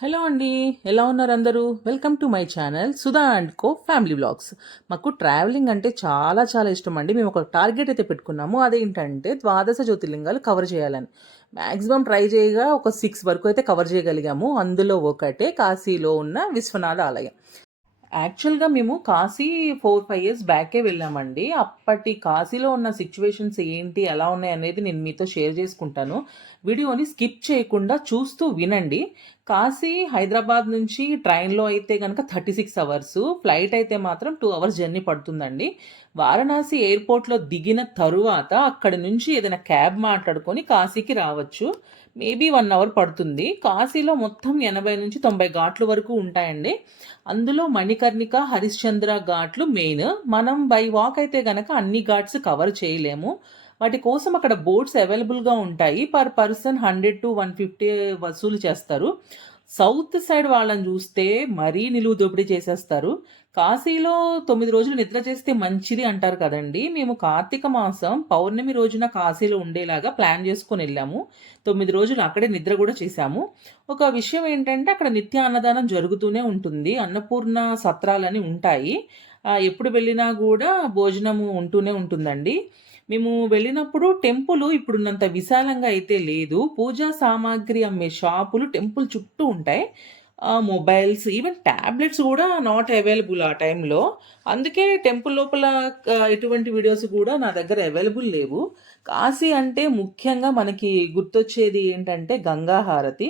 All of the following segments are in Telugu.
హలో అండి. ఎలా ఉన్నారు అందరూ? Welcome to my channel Sudha and co family vlogs. మాకు ట్రావెలింగ్ అంటే చాలా చాలా ఇష్టం అండి. మేము ఒక టార్గెట్ అయితే పెట్టుకున్నాము. అదేంటంటే ద్వాదశ జ్యోతిర్లింగాలు కవర్ చేయాలని. మ్యాక్సిమం ట్రై చేయగా ఒక 6 వరకు అయితే కవర్ చేయగలిగాము. అందులో ఒకటే కాశీలో ఉన్న విశ్వనాథ ఆలయం. యాక్చువల్‌గా మేము కాశీ 4, 5 ఇయర్స్ బ్యాకే వెళ్ళామండి. అప్పటి కాశీలో ఉన్న సిట్యుయేషన్స్ ఏంటి, ఎలా ఉన్నాయనేది నేను మీతో షేర్ చేసుకుంటాను. వీడియోని స్కిప్ చేయకుండా చూస్తూ వినండి. కాశీ హైదరాబాద్ నుంచి ట్రైన్‌లో అయితే గనక 36 అవర్సు, ఫ్లైట్ అయితే మాత్రం 2 అవర్స్ జర్నీ పడుతుందండి. వారణాసి ఎయిర్‌పోర్ట్‌లో దిగిన తరువాత అక్కడి నుంచి ఏదైనా క్యాబ్ మాట్లాడుకొని కాశీకి రావచ్చు. మేబీ 1 అవర్ పడుతుంది. కాశీలో మొత్తం 80-90 ఘాట్లు వరకు ఉంటాయండి. అందులో మణికర్ణిక, హరిశ్చంద్ర ఘాట్లు మెయిన్. మనం బై వాక్ అయితే గనక అన్ని ఘాట్స్ కవర్ చేయలేము. వాటి కోసం అక్కడ బోట్స్ అవైలబుల్‌గా ఉంటాయి. పర్ పర్సన్ 100-150 వసూలు చేస్తారు. సౌత్ సైడ్ వాళ్ళని చూస్తే మరీ నిలువు దోపిడీ చేసేస్తారు. కాశీలో 9 రోజులు నిద్ర చేస్తే మంచిది అంటారు కదండీ! మేము కార్తీక మాసం పౌర్ణమి రోజున కాశీలో ఉండేలాగా ప్లాన్ చేసుకొని వెళ్ళాము. 9 రోజులు అక్కడే నిద్ర కూడా చేశాము. ఒక విషయం ఏంటంటే అక్కడ నిత్య అన్నదానం జరుగుతూనే ఉంటుంది. అన్నపూర్ణ సత్రాలని ఉంటాయి. ఎప్పుడు వెళ్ళినా కూడా భోజనము ఉంటూనే ఉంటుందండి. మేము వెళ్ళినప్పుడు టెంపుల్ ఇప్పుడున్నంత విశాలంగా అయితే లేదు. పూజా సామాగ్రి అమ్మే షాపులు టెంపుల్ చుట్టూ ఉంటాయి. మొబైల్స్, ఈవెన్ టాబ్లెట్స్ కూడా నాట్ అవైలబుల్ ఆ టైంలో. అందుకే టెంపుల్ లోపల ఎటువంటి వీడియోస్ కూడా నా దగ్గర అవైలబుల్ లేవు. కాశీ అంటే ముఖ్యంగా మనకి గుర్తొచ్చేది ఏంటంటే గంగా హారతి.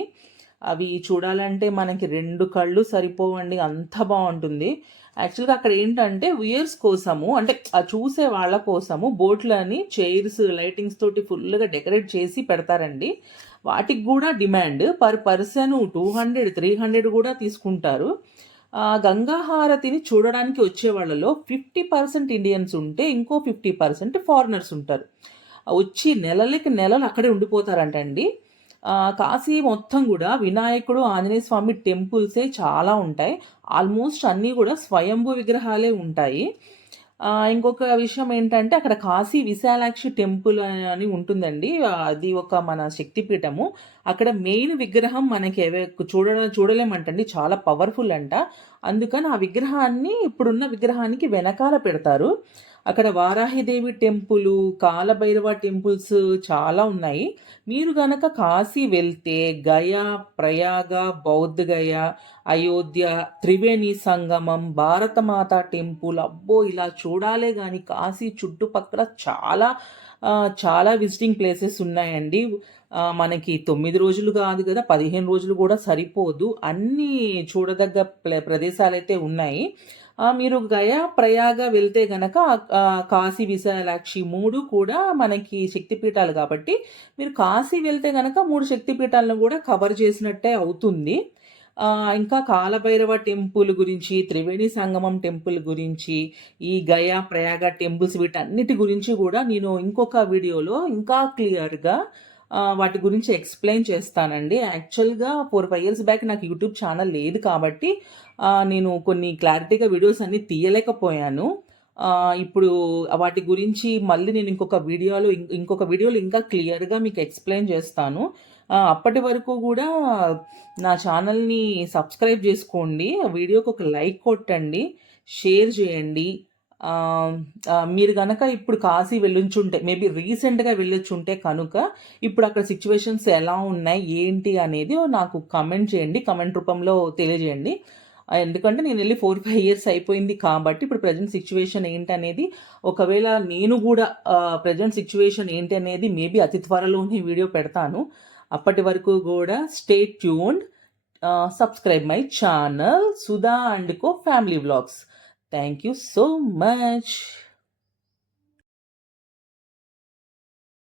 అవి చూడాలంటే మనకి 2 కళ్ళు సరిపోవండి. అంత బావుంటుంది. యాక్చువల్‌గా అక్కడ ఏంటంటే వ్యూయర్స్ కోసము, అంటే చూసే వాళ్ళ కోసము బోట్‌లని చైర్స్, లైటింగ్స్ తోటి ఫుల్‌గా డెకరేట్ చేసి పెడతారండి. వాటికి గూడా డిమాండ్. పర్ పర్సన్ 200, 300 గూడా తీసుకుంటారు. గంగా హారతిని చూడడానికి వచ్చే వాళ్ళలో 50% ఇండియన్స్ ఉంటే, ఇంకో 50% ఫారినర్స్ ఉంటారు. వచ్చి నెలలకి నెలలు అక్కడే ఉండిపోతారంటండి. కాశీ మొత్తం గూడా వినాయకుడు, ఆంజనేయ స్వామి టెంపుల్సే చాలా ఉంటాయి. ఆల్మోస్ట్ అన్నీ గూడా స్వయంభూ విగ్రహాలే ఉంటాయి. ఇంకొక విషయం ఏంటంటే అక్కడ కాశీ విశాలాక్షి టెంపుల్ అని ఉంటుందండి. అది ఒక మన శక్తిపీఠము. అక్కడ మెయిన్ విగ్రహం మనకి చూడలేమంటండి. చాలా పవర్‌ఫుల్ అంట. అందుకని ఆ విగ్రహాన్ని ఇప్పుడున్న విగ్రహానికి వెనకాల పెడతారు. అక్కడ వారాహిదేవి టెంపులు, కాలభైరవ టెంపుల్స్ చాలా ఉన్నాయి. మీరు గనక కాశీ వెళ్తే గయా, ప్రయాగ, బౌద్ధ్ గయ, అయోధ్య, త్రివేణి సంగమం, భారతమాత టెంపుల్, అబ్బో! ఇలా చూడాలే గాని కాశీ చుట్టుపక్కల చాలా విజిటింగ్ ప్లేసెస్ ఉన్నాయండి. మనకి 9 రోజులు కాదు కదా, 15 రోజులు కూడా సరిపోదు. అన్నీ చూడదగ్గ ప్రదేశాలైతే ఉన్నాయి. మీరు గయా, ప్రయాగ వెళ్తే గనక కాశీ, విశాలాక్షి 3 కూడా మనకి శక్తిపీఠాలు కాబట్టి, మీరు కాశీ వెళ్తే గనక 3 శక్తిపీఠాలను కూడా కవర్ చేసినట్టే అవుతుంది. ఇంకా కాలభైరవ టెంపుల్ గురించి, త్రివేణి సంగమం టెంపుల్ గురించి, ఈ గయా, ప్రయాగ టెంపుల్స్ వీటన్నిటి గురించి కూడా నేను ఇంకొక వీడియోలో ఇంకా క్లియర్‌గా వాటి గురించి ఎక్స్‌ప్లెయిన్ చేస్తానండి. యాక్చువల్‌గా 4, 5 ఇయర్స్ బ్యాక్ నాకు యూట్యూబ్ ఛానల్ లేదు కాబట్టి నేను కొన్ని క్లారిటీగా వీడియోస్ అన్నీ తీయలేకపోయాను. ఇప్పుడు వాటి గురించి మళ్ళీ నేను ఇంకొక వీడియోలో ఇంకా క్లియర్‌గా మీకు ఎక్స్‌ప్లెయిన్ చేస్తాను. అప్పటి వరకు గూడా నా ఛానల్‌ని సబ్స్క్రైబ్ జేసుకోండి. వీడియోకి ఒక లైక్ కొట్టండి. షేర్ జేయండి. మీరు గనక ఇప్పుడు కాశీ వెళ్ళుంచుంటే, మేబీ రీసెంట్‌గా వెళ్ళొచ్చుంటే కనుక, ఇప్పుడు అక్కడ సిట్యుయేషన్స్ ఎలా ఉన్నాయి, ఏంటి అనేది నాకు కామెంట్ చేయండి. కామెంట్ రూపంలో తెలియజేయండి. ఎందుకంటే నేనెళ్ళి 4, 5 ఇయర్స్ అయిపోయింది కాబట్టి, ఇప్పుడు ప్రెజెంట్ సిట్యుయేషన్ ఏంటనేది, ఒకవేళ నేను గూడా ప్రెజెంట్ సిట్యుయేషన్ ఏంటి అనేది మేబీ అతి త్వరలోనే వీడియో పెడతాను. అప్పటి వరకు గూడా stay tuned. Subscribe my channel Sudha and co family vlogs. Thank you so much.